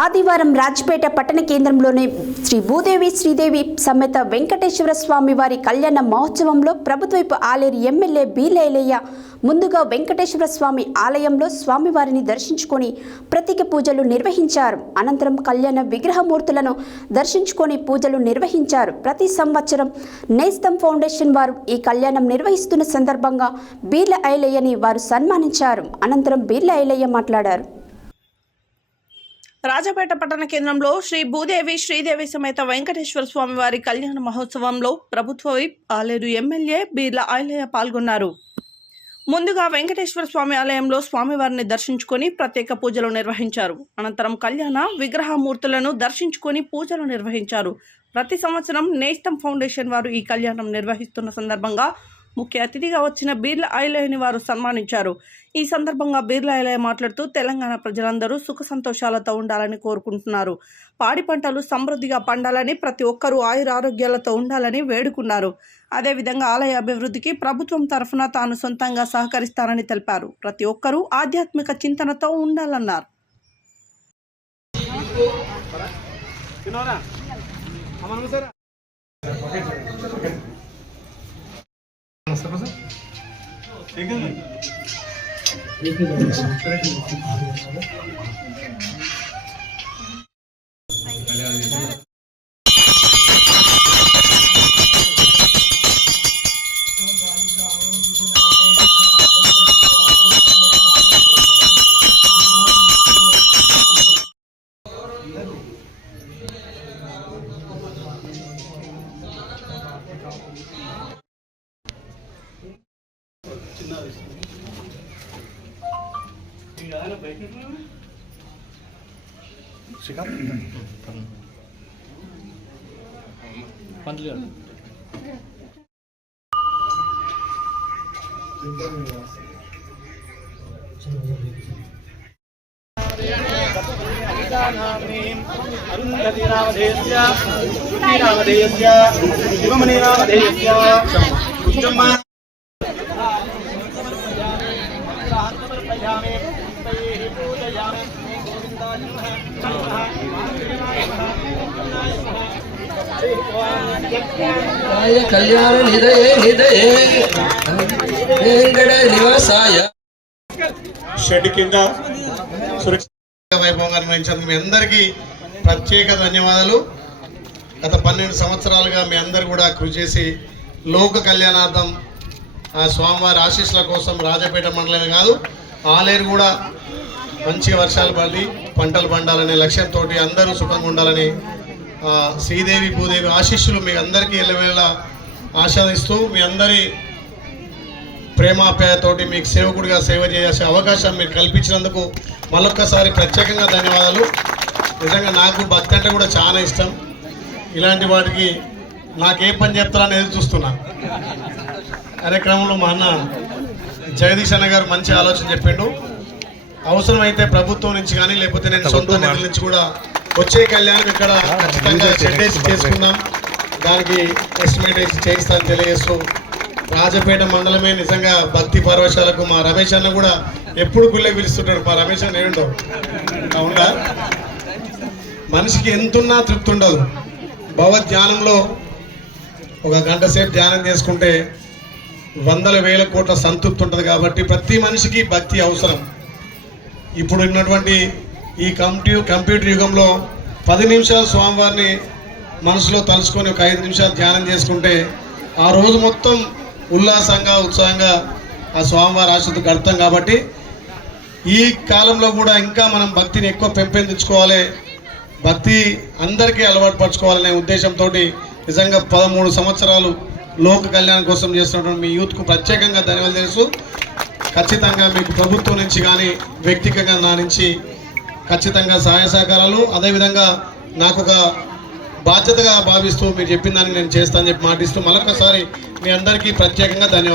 ఆదివారం రాజ్పేట పట్టణ కేంద్రంలోని శ్రీ భూదేవి శ్రీదేవి సమేత వెంకటేశ్వర స్వామి వారి కళ్యాణ మహోత్సవంలో ప్రభుత్వపు ఆలేరు ఎమ్మెల్యే బీలైలయ్య ముందుగా వెంకటేశ్వర స్వామి ఆలయంలో స్వామివారిని దర్శించుకొని ప్రత్యేక పూజలు నిర్వహించారు. అనంతరం కళ్యాణ విగ్రహమూర్తులను దర్శించుకొని పూజలు నిర్వహించారు. ప్రతి సంవత్సరం నేస్తం ఫౌండేషన్ వారు ఈ కళ్యాణం నిర్వహిస్తున్న సందర్భంగా బీర్ల ఐలయ్యని వారు సన్మానించారు. అనంతరం బీర్ల ఐలయ్య మాట్లాడారు. రాజపేట పట్టణ కేంద్రంలో శ్రీ భూదేవి శ్రీదేవి సమేత వెంకటేశ్వర స్వామి వారి కళ్యాణ మహోత్సవంలో ప్రభుత్వ విప్ ఆలేరు ఎమ్మెల్యే బీర్ల ఐలయ్య పాల్గొన్నారు. ముందుగా వెంకటేశ్వర స్వామి ఆలయంలో స్వామివారిని దర్శించుకొని ప్రత్యేక పూజలు నిర్వహించారు. అనంతరం కళ్యాణ విగ్రహమూర్తులను దర్శించుకొని పూజలు నిర్వహించారు. ప్రతి సంవత్సరం నేస్తం ఫౌండేషన్ వారు ఈ కళ్యాణం నిర్వహిస్తున్న సందర్భంగా ముఖ్య అతిథిగా వచ్చిన బీర్ల ఐలయ్యని వారు సన్మానించారు. ఈ సందర్భంగా బీర్ల ఐలయ్య మాట్లాడుతూ తెలంగాణ ప్రజలందరూ సుఖ సంతోషాలతో ఉండాలని కోరుకుంటున్నారు. పాడి పంటలు సమృద్ధిగా పండాలని, ప్రతి ఒక్కరూ ఆయురారోగ్యాలతో ఉండాలని వేడుకున్నారు. అదేవిధంగా ఆలయ అభివృద్ధికి ప్రభుత్వం తరఫున తాను సొంతంగా సహకరిస్తానని తెలిపారు. ప్రతి ఒక్కరూ ఆధ్యాత్మిక చింతనతో ఉండాలన్నారు. కళ్యాణ నిదయే నిదయే వెంకట నివాసాయ షెడ్ కింద సురక్షిత వైభవంగా నిర్వహించినందుకు మీ అందరికీ ప్రత్యేక ధన్యవాదాలు. గత 12 సంవత్సరాలుగా మీ అందరు కూడా కృషి చేసి లోక కళ్యాణార్థం ఆ స్వామివారి ఆశీస్సుల కోసం రాజపేట మండలమే కాదు ఆలేరు కూడా మంచిగా వర్షాలు పడి పంటలు పండాలనే లక్ష్యంతో అందరూ సుఖంగా ఉండాలని శ్రీదేవి భూదేవి ఆశీస్సులు మీ అందరికీ ఎల్లవేళ ఆస్వాదిస్తూ మీ అందరి ప్రేమాప్యాయతోటి మీకు సేవకుడిగా సేవ చేసే అవకాశం మీరు కల్పించినందుకు మరొక్కసారి ప్రత్యేకంగా ధన్యవాదాలు. నిజంగా నాకు భక్తి అంటే కూడా చాలా ఇష్టం. ఇలాంటి వాటికి నాకే పని చెప్తారని ఎదురు చూస్తున్నా. కార్యక్రమంలో మా అన్న జగదీష్ అన్న గారు మంచి ఆలోచన చెప్పిండు. అవసరమైతే ప్రభుత్వం నుంచి కానీ లేకపోతే నేను సొంత నిధుల నుంచి కూడా వచ్చే కళ్యాణం ఇక్కడ ఖచ్చితంగా షెడ్ వేసి చేసుకుందాం, దానికి ఎస్టిమేట్ వేసి చేయిస్తానని తెలియజేస్తూ రాజపేట మండలమే నిజంగా భక్తి పరవశాలకు మా రమేష్ అన్న కూడా ఎప్పుడు గుళ్ళే పిలుస్తుంటాడు. మా రమేష్ అన్న ఏంటో అవునా, మనిషికి ఎంతున్నా తృప్తి ఉండదు. భగవద్ధ్యానంలో ఒక గంట సేపు ధ్యానం చేసుకుంటే 100,000 కోట్ల సంతృప్తి ఉంటుంది. కాబట్టి ప్రతి మనిషికి భక్తి అవసరం. ఇప్పుడు ఉన్నటువంటి ఈ కంప్యూటర్ యుగంలో 10 నిమిషాలు స్వామివారిని మనసులో తలుచుకొని ఒక 5 నిమిషాలు ధ్యానం చేసుకుంటే ఆ రోజు మొత్తం ఉల్లాసంగా ఉత్సాహంగా ఆ స్వామివారి ఆశతో గడతాం. కాబట్టి ఈ కాలంలో కూడా ఇంకా మనం భక్తిని ఎక్కువ పెంపొందించుకోవాలి, భక్తి అందరికీ అలవాటు పరచుకోవాలనే ఉద్దేశంతో నిజంగా 13 సంవత్సరాలు లోక కళ్యాణం కోసం చేస్తున్నటువంటి మీ యూత్కు ప్రత్యేకంగా ధన్యవాదాలు తెలుసు. ఖచ్చితంగా మీకు ప్రభుత్వం నుంచి కానీ వ్యక్తిగతంగా నా నుంచి ఖచ్చితంగా సహాయ సహకారాలు, అదేవిధంగా నాకు ఒక బాధ్యతగా భావిస్తూ మీరు చెప్పిన దాన్ని నేను చేస్తానని చెప్పి మాటిస్తూ మరొకసారి మీ అందరికీ ప్రత్యేకంగా ధన్యవాదాలు.